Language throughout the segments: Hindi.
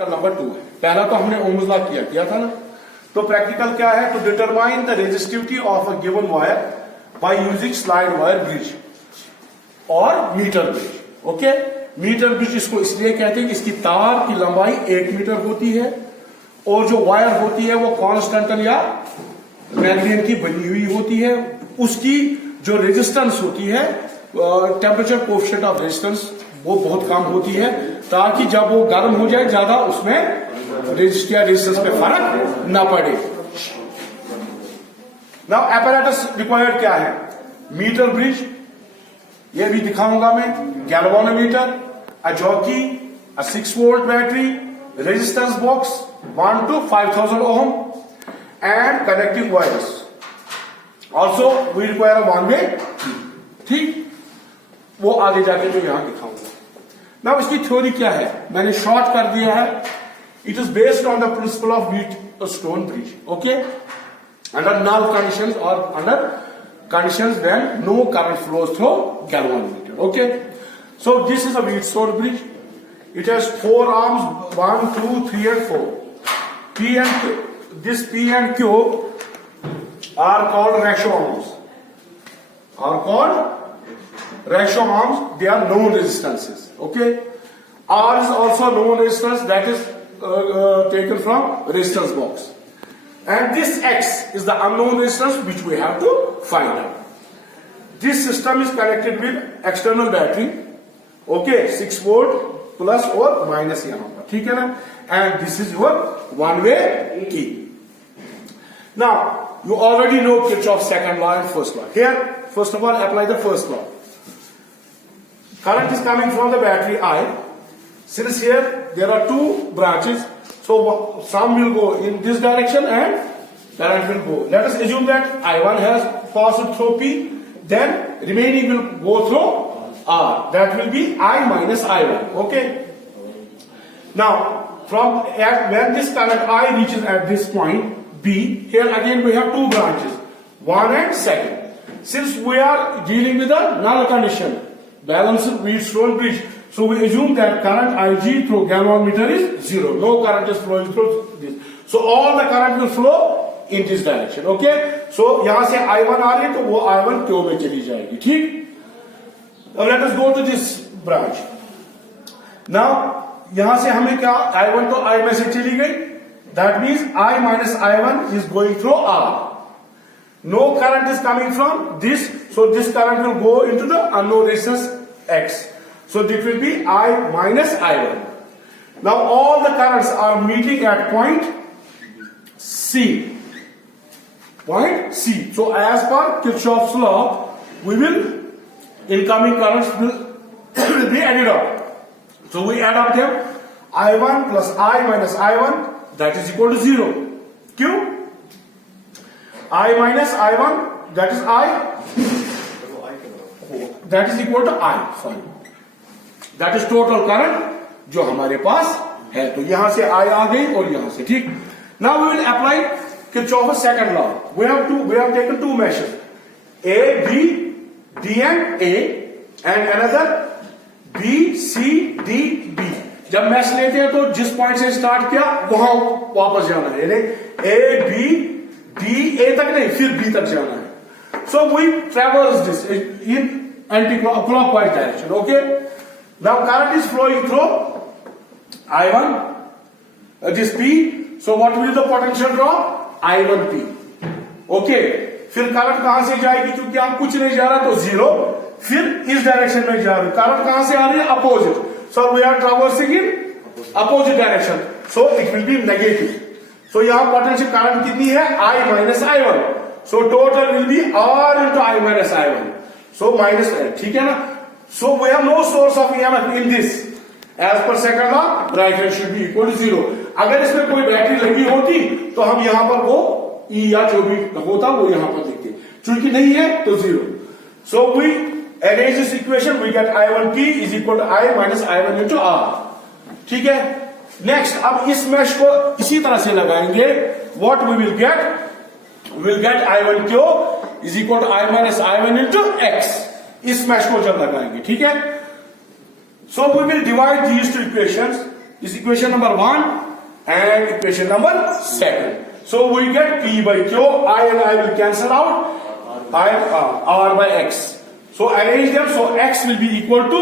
प्रैक्टिकल नंबर 2 है। पहला तो हमने ओम्स लॉ किया था ना। तो प्रैक्टिकल क्या है, तो determine the resistivity of a given wire by using slide wire bridge और metre bridge. Okay, metre bridge इसको इसलिए कहते हैं कि इसकी तार की लंबाई 1 मीटर होती है और जो वायर होती है वो कॉन्स्टेंटल या मैग्नीशियम की बनी हुई होती है। उसकी जो रेजिस्टेंस होती है, टेम्परेचर कोएफिशिएंट ऑफ रेजिस्टेंस, वो बहुत कम होती है ताकि जब वो गर्म हो जाए ज्यादा उसमें रेजिस्टेंस पे फर्क ना पड़े। नाउ apparatus रिक्वायर्ड क्या है, मीटर ब्रिज, ये भी दिखाऊंगा मैं, galvanometer, a jockey, a 6 volt battery, resistance box 1 to 5000 ohm and connecting wires. Also we require a one way key. ठीक, वो आगे जाके जो यहां दिखाऊंगा। नाउ इसकी थ्योरी क्या है, मैंने शॉर्ट कर दिया है। It is based on the principle of Wheatstone bridge. Okay, under null conditions or under conditions when no current flows through galvanometer. Okay, so this is a Wheatstone bridge. It has 4 arms, 1, 2, 3 and 4. P and Q, this P and Q are called ratio arms. Ratio arms, they are known resistances. Okay, R is also known resistance, that is taken from resistance box. And this X is the unknown resistance which we have to find out. This system is connected with external battery. Okay, 6 volt plus or minus यहाँ पर, ठीक है ना? And this is your one way key. Now you already know Kirchhoff's second law and first law. Here, first of all, apply the first law. Current is coming from the battery I. Since here there are 2 branches, so some will go in this direction and current will go. Let us assume that I1 has passed through P, then remaining will go through R. That will be I minus I1. Okay. Now, when this current I reaches at this point B, here again we have 2 branches, 1 and 2nd. Since we are dealing with a null condition, balanced Wheatstone bridge, so we assume that current Ig through galvanometer is 0. No current is flowing through this. So all the current will flow in this direction. Okay. So यहां से I1 आ रही है तो वो I1 Q में चली जाएगी। ठीक, अब let us go to this branch. Now यहां से हमें क्या, I1 तो I में से चली गई, that means I minus I1 is going through R. No current is coming from this, so this current will go into the unknown resistance X. So this will be I minus I1. Now all the currents are meeting at point C. Point C. So as per Kirchhoff's law, incoming currents will be added up. So we add up them. I1 plus I minus I1, that is equal to 0. Q. I minus I1, that is I. That is equal to I. Sorry. That is total current जो हमारे पास है। तो यहां से I आ गई और यहां से, ठीक। Now we will apply Kirchhoff's second law. We have taken 2 meshes, A, B, D and A, and another B, C, D, B. जब मैश लेते हैं तो जिस पॉइंट से स्टार्ट किया वहां वापस जाना है, यानी A, B, D, A तक नहीं, फिर B तक जाना है। So we traverse this in anti-clockwise direction. Okay. Now current is flowing through I1, this P. So what will be the potential drop? I1P. Okay. फिर करंट कहां से जाएगी, क्योंकि हम कुछ नहीं जा रहा तो 0, फिर इस डायरेक्शन में जा रही है। करंट कहां से आ रही है, opposite, so we are traversing in opposite direction, so it will be negative. So यहां पोटेंशियल करंट कितनी है, I minus I1, so total will be R into I minus I1, so minus, ठीक है ना। So we have no source of EMF in this. As per second law, right hand should be equal to 0. अगर इसमें कोई बैटरी लगी होती तो हम यहां पर वो E या जो भी होता वो यहां पर लिखते, चूंकि नहीं है तो 0. So we arrange this equation, we get I1P is equal to I minus I1 into R. ठीक है। नेक्स्ट, अब इस मैश को इसी तरह से लगाएंगे। What we will get? We will get I1Q is equal to I minus I1 into X. इस मैश को जब लगाएंगे, ठीक है। So we will divide these 2 equations is equation number 1 and equation number 2. So we get P by Q, I and I will cancel out, R by X. So arrange them, so X will be equal to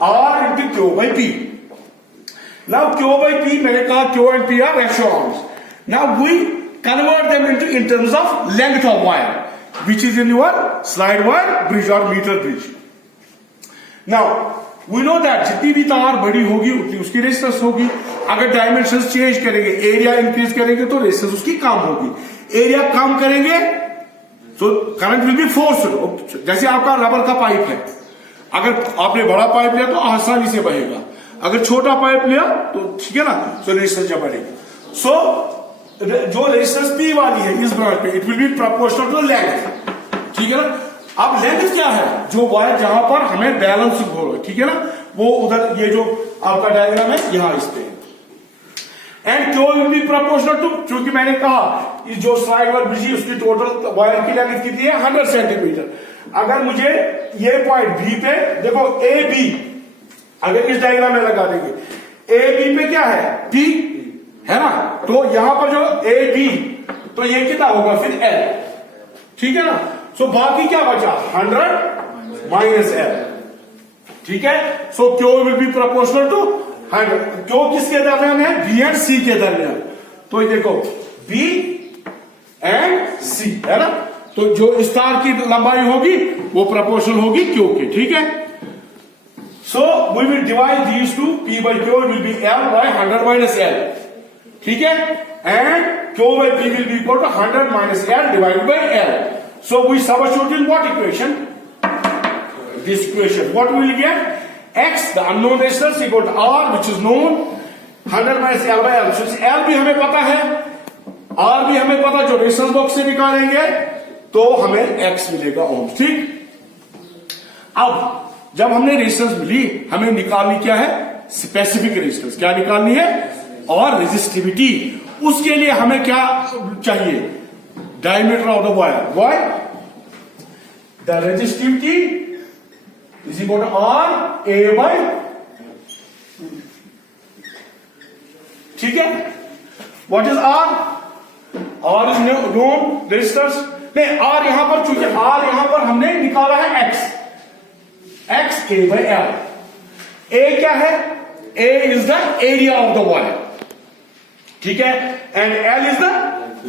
R into Q by P. Now Q by P, मैंने कहा Q and P are ratio arms. Now we convert them in terms of length of wire, which is in your slide wire bridge or meter bridge. Now we know that जितनी भी तार बड़ी होगी उतनी उसकी रेजिस्टेंस होगी. अगर डायमेंशंस चेंज करेंगे, एरिया इंक्रीज करेंगे तो रेजिस्टेंस उसकी कम होगी. एरिया कम करेंगे तो करंट विल बी फोर्स. जैसे आपका रबर का पाइप है, अगर आपने बड़ा पाइप लिया तो आसानी से बहेगा, अगर छोटा पाइप लिया तो ठीक है ना, तो रेजिस्टेंस जब बढ़ेगी. सो जो रेजिस्टेंस पी वाली है इस ब्रांच पे, it will be proportional to length. ठीक है ना. अब लेंथ क्या है, जो वायर जहां पर हमें बैलेंस हो, ठीक है ना, वो उधर ये जो आपका डायग्राम है यहां इस पे. And Q will be proportional to, क्योंकि मैंने कहा इस जो स्लाइड वायर ब्रिज उसकी टोटल वायर की लेंथ कितनी है 100 सेंटीमीटर. अगर मुझे ये पॉइंट बी पे देखो, ए बी अगर इस डायग्राम में लगा देंगे, ए बी पे क्या है पी है ना, तो यहां पर जो ए बी, तो ये कितना होगा फिर एल. ठीक है ना. सो बाकी क्या बचा 100 माइनस एल. ठीक है. So Q will be proportional to 100. Q किसके दरमियान है, बी एंड सी के दरमियान. तो ये देखो बी एंड सी है ना, तो जो इस तार की लंबाई होगी वो प्रोपोर्शनल होगी क्यू की. ठीक है. So we will divide these two, P by Q will be L by 100 minus L. ठीक है. And Q by P will be equal to 100 minus L divided by L. So we substitute in what equation? This equation. What will we get? X, the unknown resistance, equal to R, which is known, 100 minus L by L. So L भी हमें पता है, R भी हमें पता, जो रेजिस्टेंस बॉक्स से निकालेंगे तो हमें X मिलेगा ओम्स. ठीक. अब जब हमने रेजिस्टेंस मिली, हमें निकालनी क्या है, स्पेसिफिक रेजिस्टेंस. क्या निकालनी है, और रेजिस्टिविटी. उसके लिए हमें क्या चाहिए, diameter of the wire. Why? The resistivity is equal to R A by. ठीक है. What is R? R is known resistance. नहीं, R यहां पर, चूंकि R यहां पर हमने निकाला है X. X A by L. A क्या है? A is the area of the wire. ठीक है. And L is the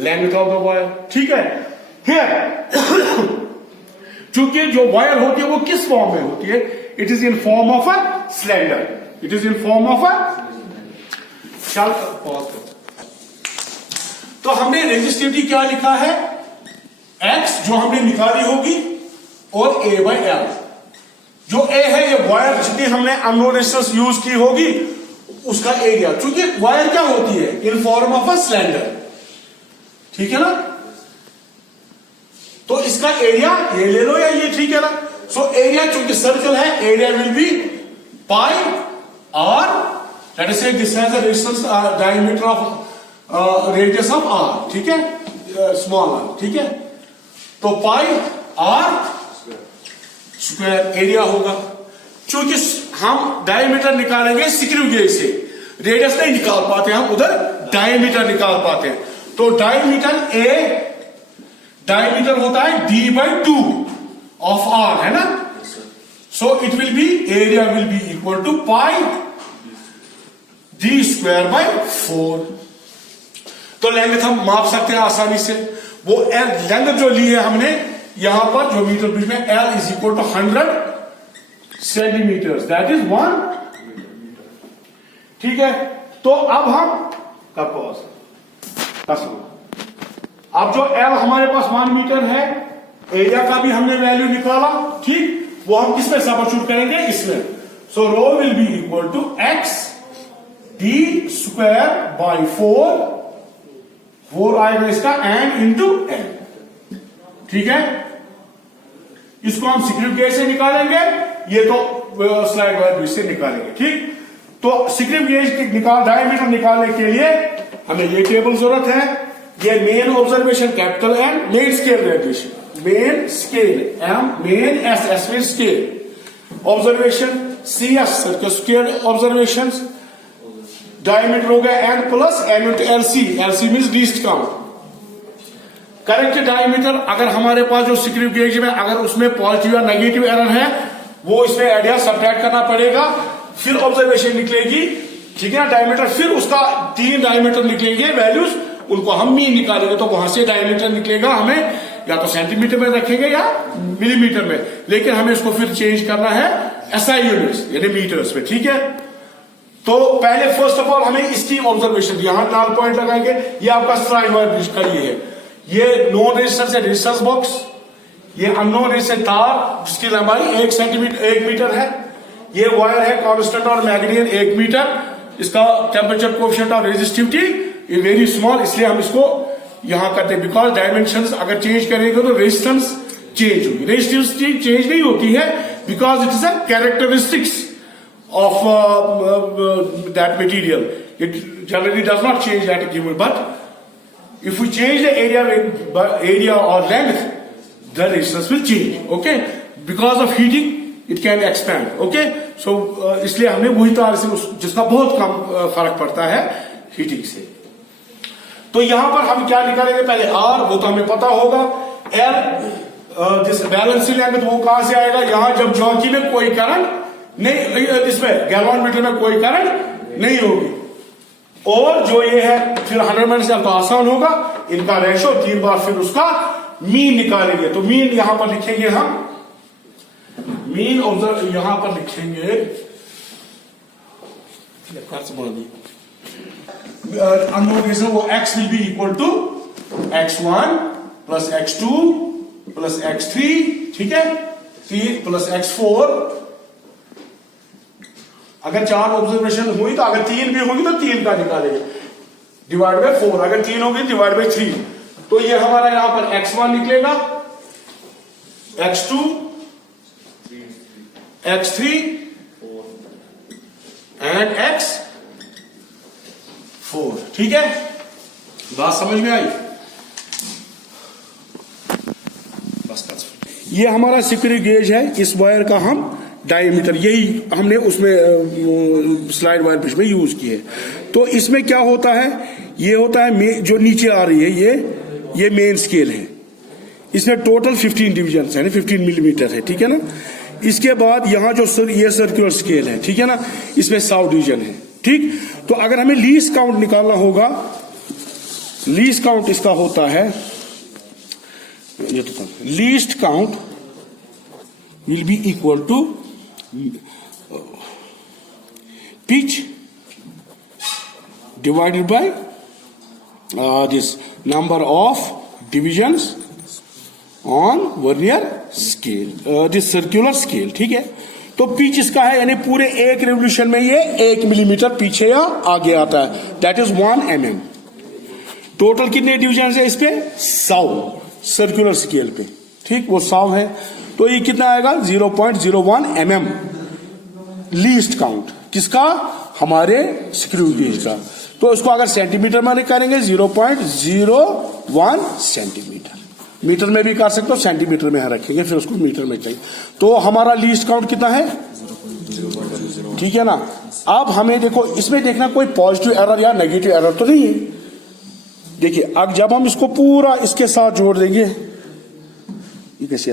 length of the wire. ठीक है. Here चूंकि जो वायर होती है वो किस फॉर्म में होती है, it is in form of a cylinder. It is in form of a, तो हमने रेजिस्टिविटी क्या लिखा है, X जो हमने निकाली होगी और A बाई L. जो A है ये वायर जितनी हमने अननोन रेजिस्टेंस यूज की होगी उसका एरिया. चूंकि वायर क्या होती है, in form of a cylinder. ठीक है ना. तो इसका एरिया ये ले लो या ये, ठीक है ना. सो एरिया चूंकि सर्कल है, area will be pi R. Let us say this has a resistance diameter of radius of R. ठीक है, स्मॉल आर. ठीक है. तो पाई आर स्क्वायर एरिया होगा. चूंकि हम डायमीटर निकालेंगे स्क्रू गेज से, रेडियस नहीं निकाल पाते हम, उधर डायमीटर निकाल पाते हैं. तो डायमीटर होता है d बाई 2 ऑफ R, है ना. So it will be, area will be equal to pi d square by 4. तो लेंथ हम माप सकते हैं आसानी से. वो लेंथ जो ली है हमने यहां पर, जो मीटर ब्रिज में, L is equal to 100 centimetre, that is 1. ठीक है. तो अब हम अब जो L हमारे पास 1 मीटर है, एरिया का भी हमने वैल्यू निकाला. ठीक. वो हम किसमें सबस्टिट्यूट करेंगे, इसमें. So rho will be equal to X D square by 4 आएगा इसका, एंड इंटू L. ठीक है. इसको हम स्क्रू गेज से निकालेंगे, ये तो स्लाइड वायर ब्रिज से निकालेंगे. ठीक. तो स्क्रू गेज डायमीटर निकालने के लिए हमें ये टेबल जरूरत है. ये main observation capital M, main scale radiation, main scale M, main S में scale observation, C S circle scale observation, diameter हो गया n plus m into LC, LC means least count. Correct diameter, अगर हमारे पास जो स्क्रू गेज में अगर उसमें पॉजिटिव या नेगेटिव एरर है वो इसमें ऐड या सब्ट्रैक्ट करना पड़ेगा, फिर ऑब्जर्वेशन निकलेगी, ठीक है ना, डायमीटर। फिर उसका 3 डायमीटर निकलेंगे वैल्यूज, उनको हम मीन निकालेंगे, तो वहां से डायमीटर निकलेगा, हमें या तो सेंटीमीटर में रखेंगे या मिलीमीटर में, लेकिन हमें इसको फिर चेंज करना है SI यूनिट्स यानी मीटर्स में, ठीक है। तो पहले फर्स्ट ऑफ ऑल हमें इसकी ऑब्जर्वेशन, यहां लाल पॉइंट लगाएंगे, ये आपका स्ट्राइड वायर का ये है, ये नोन रेजिस्टेंस है रेजिस्टेंस बॉक्स, ये अननोन रेजिस्टेंस तार जिसकी लंबाई 1 मीटर है, ये वायर है कांस्टेंट और मैग्नीशियम 1 मीटर, इसका टेम्परेचर कोएफिशिएंट और रेजिस्टिविटी ये वेरी स्मॉल, इसलिए हम इसको यहां करते हैं, बिकॉज डायमेंशंस अगर चेंज करेंगे तो रेजिस्टेंस चेंज होगी। रेजिस्टिविटी चेंज नहीं होती है because it is a characteristics of that material, it generally does not change that given, but if we change the area और length the resistance will change, okay, because of heating it can expand, okay, so इसलिए हमने वही तार से जिसका बहुत कम फर्क पड़ता है हीटिंग से। तो यहां पर हम क्या निकालेंगे, पहले R, वो तो हमें पता होगा, L जिस बैलेंसिंग लेंगे तो वो कहां से आएगा, यहां जब जॉकी में कोई करंट नहीं, इसमें गैल्वानोमीटर में कोई करंट नहीं होगी, और जो ये है फिर 100 से तो आसान होगा, इनका रेशो 3 बार फिर उसका मीन निकालेंगे। तो मीन यहां पर लिखेंगे हम, मीन ऑब्जर्व यहां पर लिखेंगे, वो x will be equal to x1 plus x2 plus x3, ठीक है, 3 प्लस x4, अगर 4 ऑब्जर्वेशन हुई तो अगर 3 भी होगी तो 3 का निकालेंगे, डिवाइड बाय 4, अगर 3 होगी डिवाइड बाय 3, तो ये हमारा यहां पर x1 निकलेगा, x2, x3 एंड x4, ठीक है, बात समझ में आई। बस ये हमारा स्क्रू गेज है, इस वायर का हम डायमीटर यही हमने उसमें स्लाइड वायर पिच में यूज किए। तो इसमें क्या होता है, ये होता है जो नीचे आ रही है ये मेन स्केल है, इसमें टोटल 15 डिवीजन है, 15 मिलीमीटर है, ठीक है ना। इसके बाद यहां जो ये सर्कुलर स्केल है, ठीक है ना, इसमें 100 डिवीजन है, ठीक। तो अगर हमें लीस्ट काउंट निकालना होगा, लीस्ट काउंट इसका होता है, least count will be equal to pitch divided by this number of divisions on vernier scale, this circular scale, ठीक है। तो पिच इसका है, यानी पूरे एक रेवोल्यूशन में ये 1 मिलीमीटर पीछे या आगे आता है, दैट इज 1 mm। टोटल कितने डिविजन है इस पे, 100 सर्कुलर स्केल पे, ठीक, वो 100 है, तो ये कितना आएगा 0.01 mm लीस्ट काउंट, किसका, हमारे स्क्रू गेज का। तो इसको अगर सेंटीमीटर में करेंगे 0.01 सेंटीमीटर, मीटर में भी कर सकते हो, सेंटीमीटर में रखेंगे, फिर उसको मीटर में चाहिए। तो हमारा लीस्ट काउंट कितना है, 0.01, ठीक है ना। अब हमें देखो इसमें देखना कोई पॉजिटिव एरर या नेगेटिव एरर तो नहीं है। देखिए अब जब हम इसको पूरा इसके साथ जोड़ देंगे, ये कैसे,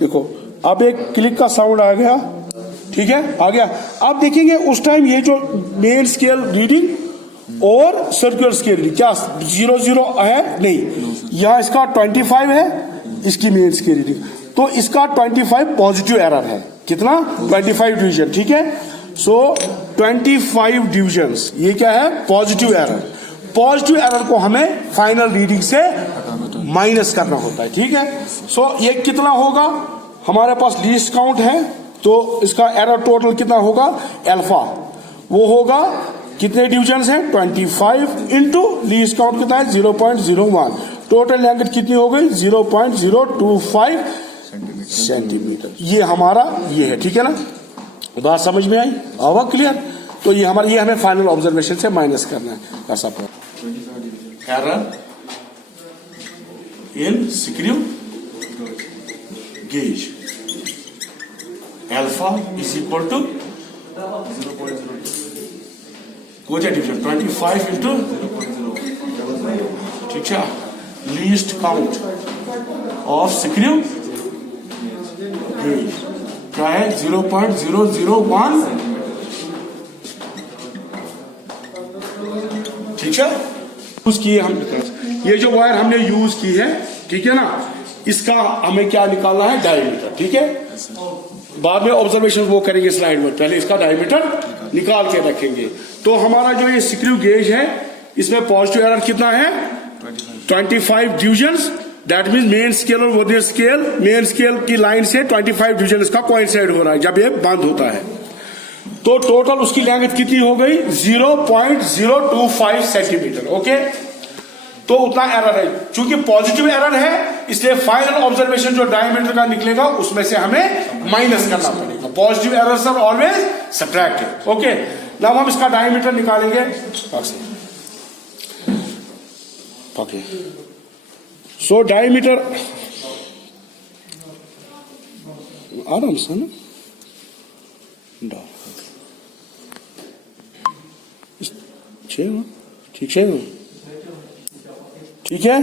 देखो अब एक क्लिक का साउंड आ गया, ठीक है, आ गया। अब देखेंगे उस टाइम ये जो मेन स्केल रीडिंग और सर्कुलर स्केल रीडिंग क्या 0 है, नहीं, यहां इसका 25 है, इसकी मेन स्केल रीडिंग, तो इसका 25 पॉजिटिव एरर है, कितना 25 डिवीजन, ठीक है। सो 25 डिविजन्स, ये क्या है, पॉजिटिव एरर। पॉजिटिव एरर को हमें फाइनल रीडिंग से माइनस करना होता है, ठीक है। सो ये कितना होगा, हमारे पास लीस्ट काउंट है, तो इसका एरर टोटल कितना होगा, अल्फा, वो होगा कितने डिविजन है 25 इंटू लीस्ट काउंट कितना है 0.01, टोटल लेंथ कितनी हो गई 0.025 सेंटीमीटर। ये हमारा ये है, ठीक है ना, बात समझ में आई, आवा क्लियर। तो ये हमारा, ये हमें फाइनल ऑब्जर्वेशन से माइनस करना है, ऐसा error in screw gauge alpha is equal to division 25 into, ठीक है, least count of screw gauge क्या है 0.001, ठीक है। यूज किए हम, ये जो वायर हमने यूज की है, ठीक है ना, इसका हमें क्या निकालना है, डायमीटर, ठीक है। बाद में ऑब्जर्वेशन वो करेंगे स्लाइड में, पहले इसका डायमीटर निकाल के रखेंगे। तो हमारा जो ये स्क्रू गेज है, इसमें पॉजिटिव एरर कितना है 25 divisions, that mean main scale और वर्नियर स्केल, मेन स्केल की लाइन से 25 डिवीजन इसका कोइंसाइड हो रहा है जब ये बंद होता है। तो टोटल उसकी लेंथ कितनी हो गई 0.025 सेंटीमीटर, ओके। तो उतना एरर है, चूंकि पॉजिटिव एरर है इसलिए फाइनल ऑब्जर्वेशन जो डायमीटर का निकलेगा उसमें से हमें माइनस करना पड़ेगा। Positive errors are always subtracted, okay. Now हम इसका डायमीटर निकालेंगे, ओके। सो डायमीटर आराम से ना ठीक है, ठीक है।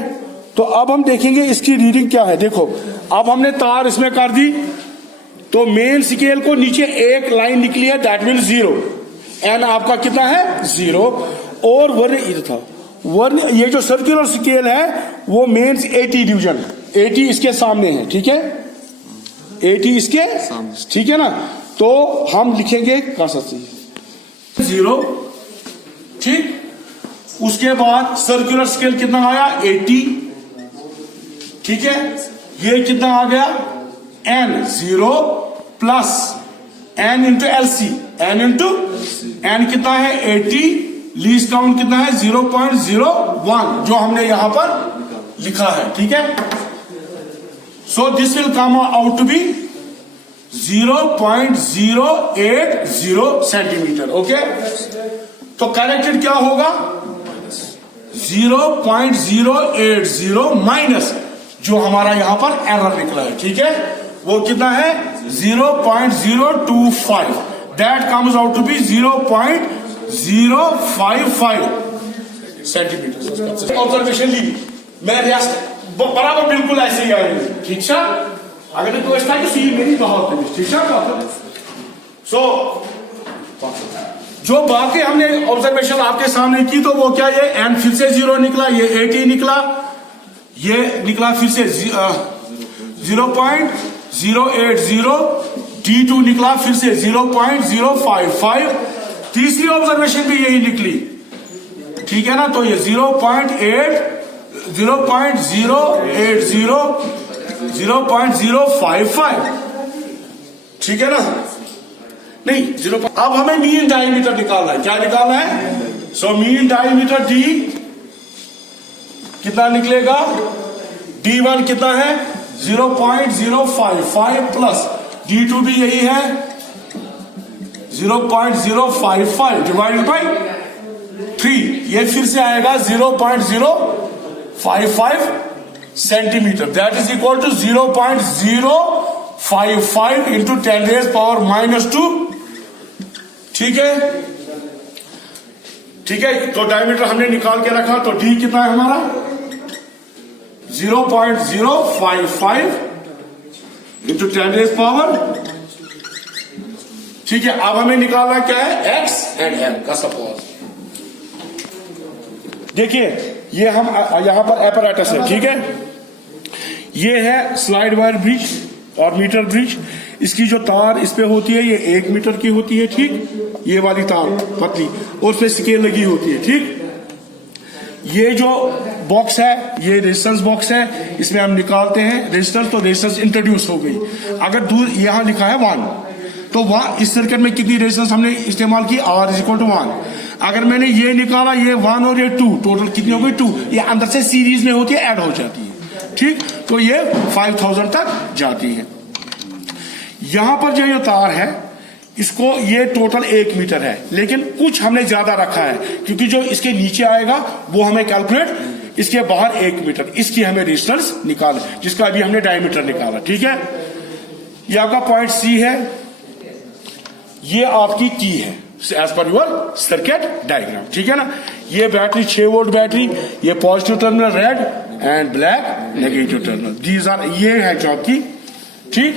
तो अब हम देखेंगे इसकी रीडिंग क्या है। देखो अब हमने तार इसमें कर दी, तो मेन स्केल को नीचे एक लाइन निकली है, दैट मीन 0, एन आपका कितना है 0, और वर्नियर था वर्नियर, ये जो सर्कुलर स्केल है वो मेन 80 डिवीजन, 80 इसके सामने है, ठीक है, 80 इसके सामने, ठीक है ना। तो हम लिखेंगे का 0, ठीक। उसके बाद सर्कुलर स्केल कितना आया 80, ठीक है। ये कितना आ गया n 0 plus n into LC, n into n कितना है 80, लीस्ट काउंट कितना है 0.01 जो हमने यहां पर लिखा है, ठीक है। So this will come out to be 0.080 centimetre, okay. तो करेक्टेड क्या होगा 0.080 माइनस जो हमारा यहां पर एरर निकला है, ठीक है, वो कितना है 0.025, that comes out to be 0.055 centimetre. Observation ली मैं रेस्ट बराबर बिल्कुल ऐसे ही आएंगे, ठीक है। अगर तो ऐसा है कि मेरी बहुत, ठीक है। सो जो बाकी हमने ऑब्जर्वेशन आपके सामने की, तो वो क्या, ये एन फिर से 0 निकला, ये 80 निकला, ये निकला फिर से 0.080, D2 निकला फिर से 0.055, तीसरी ऑब्जर्वेशन भी यही निकली, ठीक है ना। तो ये 0.055, ठीक है ना, नहीं 0। अब हमें मीन डायमीटर निकालना है, क्या निकालना है, सो मीन डायमीटर D कितना निकलेगा, D1 कितना है 0.055 प्लस D2 भी यही है 0.055 डिवाइडेड बाई 3, ये फिर से आएगा 0.055 centimetre, that is equal to 0.055 into 10⁻⁻², ठीक है, ठीक है। तो डायमीटर हमने निकाल के रखा, तो D कितना है हमारा 0.055 इंटू 10⁻, ठीक है। अब हमें निकालना क्या है X एंड M का सपोज। देखिए ये हम यहां पर एपरेटस है, ठीक है। ये है स्लाइड वायर ब्रिज और मीटर ब्रिज, इसकी जो तार इस पे होती है ये 1 मीटर की होती है, ठीक, ये वाली तार पतली, और उस पे स्केल लगी होती है, ठीक। ये जो बॉक्स है ये रेजिस्टेंस बॉक्स है, इसमें हम निकालते हैं रेजिस्टेंस, तो रेजिस्टेंस इंट्रोड्यूस हो गई। अगर दूर यहां लिखा है 1, तो वहां इस सर्किट में कितनी रेजिस्टेंस हमने इस्तेमाल की, R इज इक्वल टू 1। अगर मैंने ये निकाला, ये 1 और ये 2, टोटल कितनी हो गई 2, ये अंदर से सीरीज में होती है, ऐड हो जाती है, ठीक। तो ये 5000 तक जाती है। यहां पर जो ये तार है इसको, ये टोटल 1 मीटर है, लेकिन कुछ हमने ज्यादा रखा है क्योंकि जो इसके नीचे आएगा वो हमें कैलकुलेट, इसके बाहर 1 मीटर, इसकी हमें रेजिस्टेंस निकाल, जिसका अभी हमने डायमीटर निकाला, ठीक है। ये आपका पॉइंट C है, ये आपकी की है, as per your circuit diagram, ठीक है ना। ये बैटरी 6 वोल्ट बैटरी, ये positive terminal red and black negative terminal, these are, ये है चौकी, ठीक।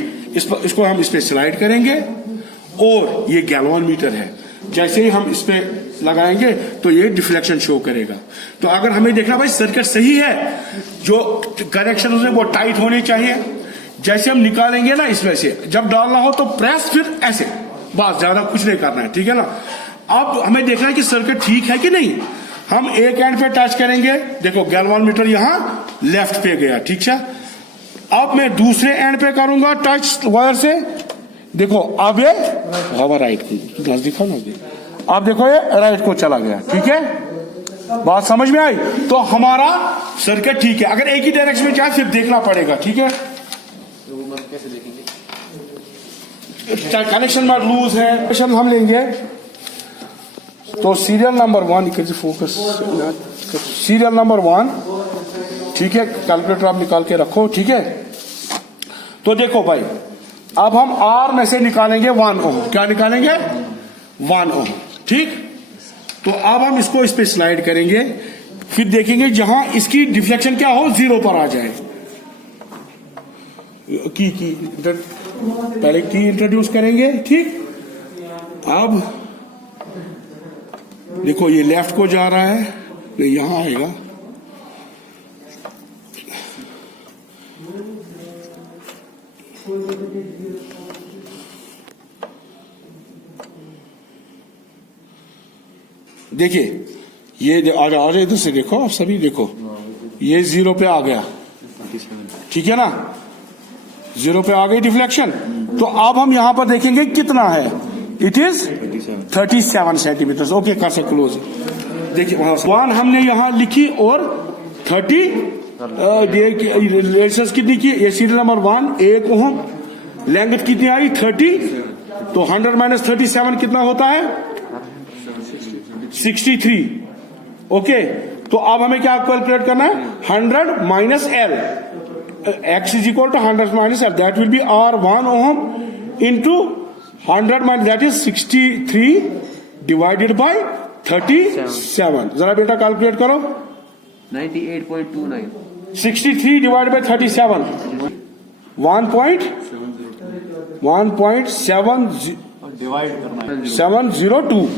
इसको हम इस पे स्लाइड करेंगे और ये गैल्वानोमीटर है, जैसे ही हम इस पे लगाएंगे तो ये डिफ्लेक्शन शो करेगा। तो अगर हमें देखना भाई सर्किट सही है, जो कनेक्शन है वो टाइट होने चाहिए। जैसे हम निकालेंगे ना इसमें से, जब डालना हो तो प्रेस, फिर ऐसे, बस, ज्यादा कुछ नहीं करना है, ठीक है ना। अब हमें देखना है कि सर्किट ठीक है कि नहीं। हम एक एंड पे टच करेंगे, देखो गैल्वानोमीटर यहां लेफ्ट पे गया, ठीक है। अब मैं दूसरे एंड पे करूंगा टच वायर से, देखो अब ये हवा राइट की नजदीक है ना, अब देखो ये राइट को चला गया, ठीक है। बात समझ में आई? तो हमारा सर्किट ठीक है। अगर एक ही डायरेक्शन में जाए फिर देखना पड़ेगा, ठीक है। कैसे देखेंगे? कनेक्शन में लूज है, कनेक्शन हम लेंगे तो serial number 1, focus, serial number 1, ठीक है। कैलकुलेटर आप निकाल के रखो, ठीक है। तो देखो भाई, अब हम आर में से निकालेंगे 1 ओम। क्या निकालेंगे? 1 ओम, ठीक। तो अब हम इसको इस पे स्लाइड करेंगे, फिर देखेंगे जहां इसकी डिफ्लेक्शन क्या हो, 0 पर आ जाए। पहले की इंट्रोड्यूस करेंगे, ठीक। अब देखो ये लेफ्ट को जा रहा है, तो यहां आएगा, देखिए ये आ रहे इधर से, देखो आप सभी देखो, ये 0 पे आ गया, ठीक है ना, 0 पे आ गई डिफ्लेक्शन। तो अब हम यहां पर देखेंगे कितना है, इट इज 37 सेंटीमीटर। ओके, कर से क्लोज, देखिए 1 हमने यहां लिखी और 30 रेजिस्टेंस कितनी की, ये सीरियल नंबर 1 1 ओम, लेंथ कितनी आई 30, तो 100 माइनस 37 कितना होता है 63। ओके, तो अब हमें क्या कैलकुलेट करना है, 100 minus L, x is equal to 100 minus L, that will be R 1 ohm into 100 minus, that is 63 divided by 37। जरा बेटा कैलकुलेट करो, 98.29, 63 divided by 37, 1.702,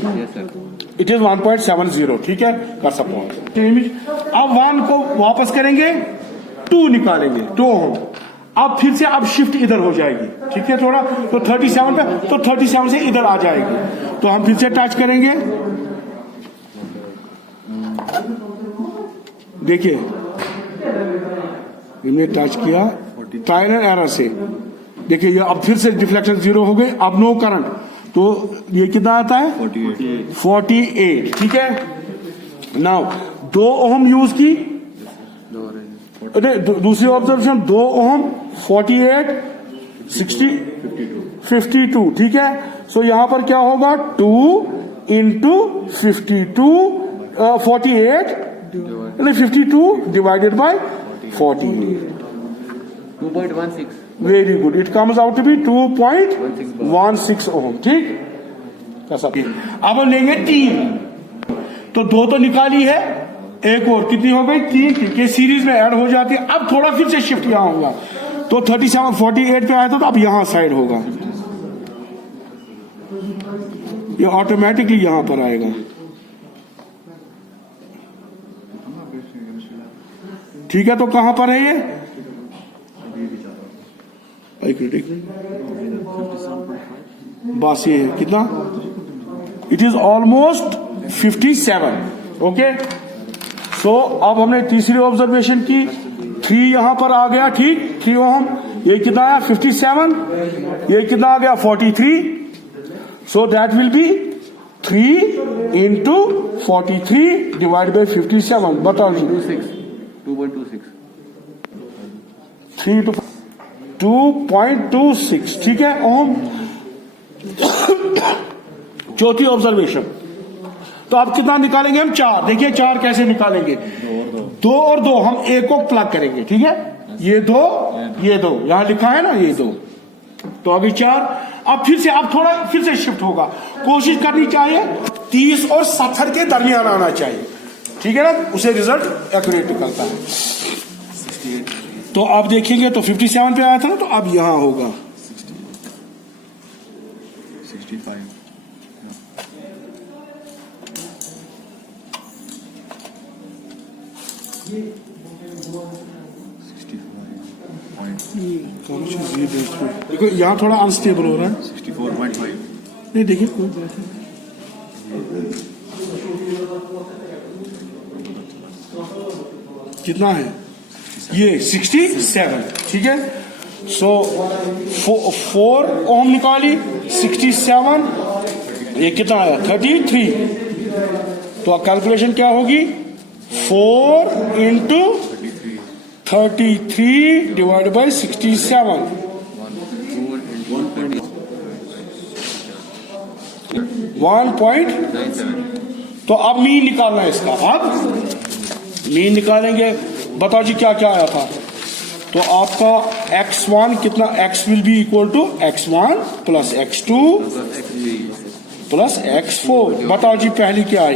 इट इज 1.70, ठीक है, कर सकते हैं। अब 1 को वापस करेंगे, 2 निकालेंगे, 2 ओम। अब फिर से अब शिफ्ट इधर हो जाएगी, ठीक है, थोड़ा, तो 37 पे, तो 37 से इधर आ जाएगी। तो हम फिर से टच करेंगे, देखिए इन्हें टच किया ट्रायल एंड एरर से, देखिए ये अब फिर से डिफ्लेक्शन 0 हो गई। अब नो करंट, तो ये कितना आता है 48, ठीक है। नाउ 2 ओम यूज की, दूसरी ऑब्जर्वेशन 2 ओम, 48, 60, 52, ठीक है। सो यहां पर क्या होगा, 2 into 52, 48, 52 divided by 48, 2.16, very good, it comes out to be 2.16 ohm, ठीक। अब हम लेंगे 3, तो 2 तो निकाली है, एक और कितनी हो गई 3, क्योंकि सीरीज में ऐड हो जाती है। अब थोड़ा फिर से शिफ्ट यहां होगा, तो 37 48 पे आया था, तो अब यहां साइड होगा, ये ऑटोमेटिकली यहां पर आएगा, ठीक है। तो कहां पर है ये, बस ये कितना, इट इज ऑलमोस्ट 57। ओके, सो अब हमने तीसरी ऑब्जर्वेशन की, 3 यहां पर आ गया, ठीक, 3 ओम, ये कितना आया 57, ये कितना आ गया 43, so that will be 3 into 43 divide by 57, बताओ जी, 2.26, 3 to 2.26, ठीक है ओम। चौथी ऑब्जर्वेशन, तो अब कितना निकालेंगे हम, 4। देखिए 4 कैसे निकालेंगे, 2 और 2 हम एक को प्लग करेंगे, ठीक है, ये 2 यहां लिखा है ना, ये 2, तो अभी 4, अब फिर से फिर से शिफ्ट होगा। कोशिश करनी चाहिए 30 और 70 के दरमियान आना चाहिए, ठीक है ना, उसे रिजल्ट एक्यूरेट निकलता है। तो आप देखेंगे तो 57 पे आया था ना, तो अब यहां होगा 65 देखो यहाँ थोड़ा अनस्टेबल हो रहा है। 64.5 नहीं देखिए कोई बात नहीं, कितना है ये 67, ठीक है। सो 4 ओम निकाली, 67, ये कितना आया 33। तो कैलकुलेशन क्या होगी, 4 इंटू 33 डिवाइड बाई 67, 1.97। तो अब मीन निकालना है इसका, अब मीन निकालेंगे। बताओ जी क्या क्या आया था। तो आपका x1 कितना, x will be equal to x1 plus x2 plus x4। बताओ जी पहली क्या आई,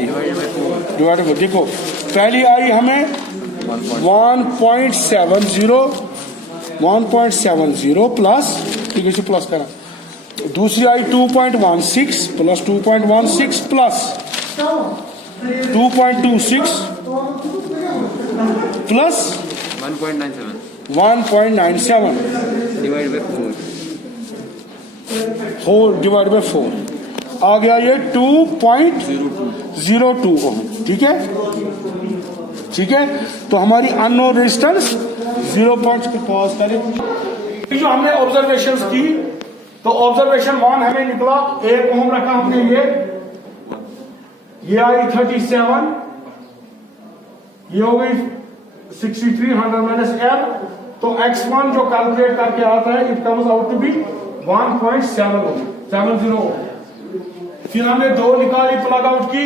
डिवाइड बाई, देखो पहली आई हमें 1.70 प्लस, ठीक है, प्लस करा। दूसरी आई 2.16 plus 2.16 plus 2.26 plus 1.97 divide by 4 आ गया ये 2.02 ओम, ठीक है, ठीक है। तो हमारी अननोन रेजिस्टेंस 0. पॉज करें। जो हमने ऑब्जर्वेशन की, तो ऑब्जर्वेशन 1 हमें निकला 1 ओम रखा हमने, ये आई 37, ये हो गई 63, 100 माइनस L। तो x1 जो कैलकुलेट करके आता है, it comes out to be 1.70 ohm. फिर हमने 2 निकाली, प्लग आउट की,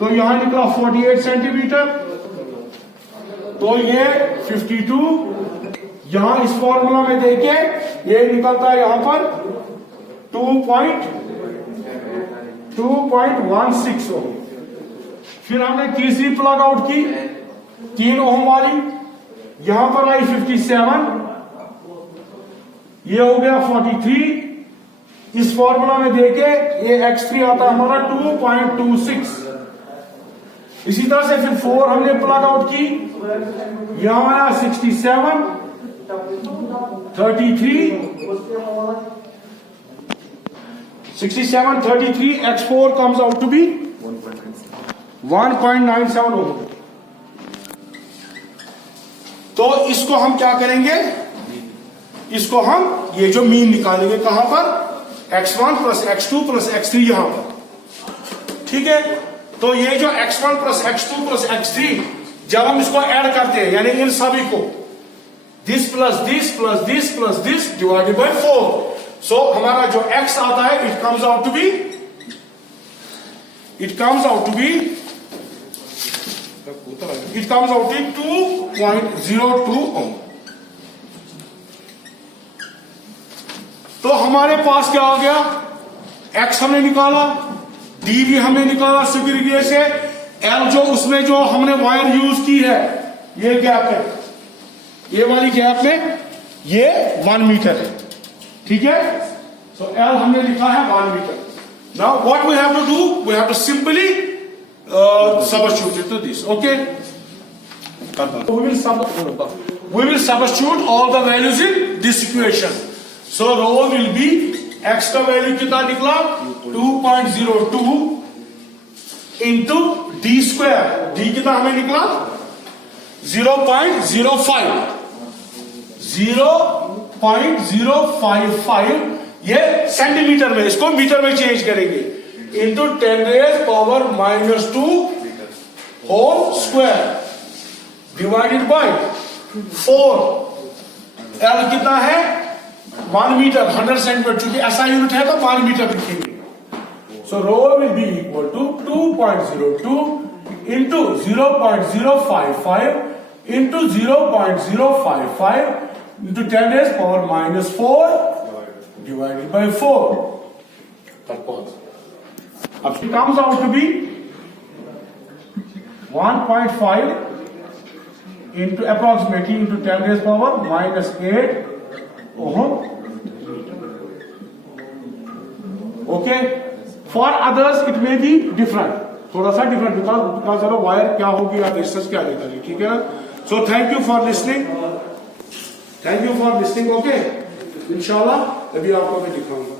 तो यहां निकला 48 सेंटीमीटर, तो ये 52। यहां इस फॉर्मूला में देखे ये निकलता है यहां पर 2.16 ओम। फिर हमने तीसरी प्लग आउट की 3 ओम वाली, यहां पर आई 57, ये हो गया 43। इस फॉर्मूला में देखे ये x3 आता है हमारा 2.26। इसी तरह से फिर 4 हमने प्लग आउट की, यहां आया 67, 33, 67, 33, x4 comes out to be 1.97 ओम। तो इसको हम क्या करेंगे, इसको हम ये जो मीन निकालेंगे कहां पर, x1 plus x2 plus x3 यहां पर, ठीक है। तो ये जो x1 plus x2 plus x3 जब हम इसको ऐड करते हैं, यानी इन सभी को this plus this plus this plus this divided by 4, so हमारा जो x आता है it comes out to be 2.02 ohm. तो हमारे पास क्या आ गया, x हमने निकाला, d भी हमने निकाला सिग्रीगे से, L जो उसमें जो हमने वायर यूज की है, ये गैप है, ये वाली गैप में ये 1 मीटर है, ठीक है। सो L हमने लिखा है 1 metre. Now what we have to do, we have to simply substitute to this, okay. We will substitute all the values in this equation. So rho will be, x का वैल्यू कितना निकला 2.02 इंटू d स्क्वायर, d कितना हमें निकला 0.055, ये सेंटीमीटर में, इसको मीटर में चेंज करेंगे, into 10⁻⁻² whole square divided by 4। L कितना है 1 मीटर, 100 सेंटीमीटर, चूंकि ऐसा यूनिट है तो 1 मीटर लिखेंगे। So rho will be equal to 2.02 into 0.055 into 0.055 into 10⁻⁴ divided by 4. Pause. It comes out to be 1.5 into approximately into 10 raised power minus 8 ohm. Okay. For others it may be different. थोड़ा सा different because चलो wire क्या होगी या resistance क्या देगा, ठीक है ना? So thank you for listening. Thank you for listening. Okay. इंशाल्लाह अभी आपको मैं दिखाऊंगा.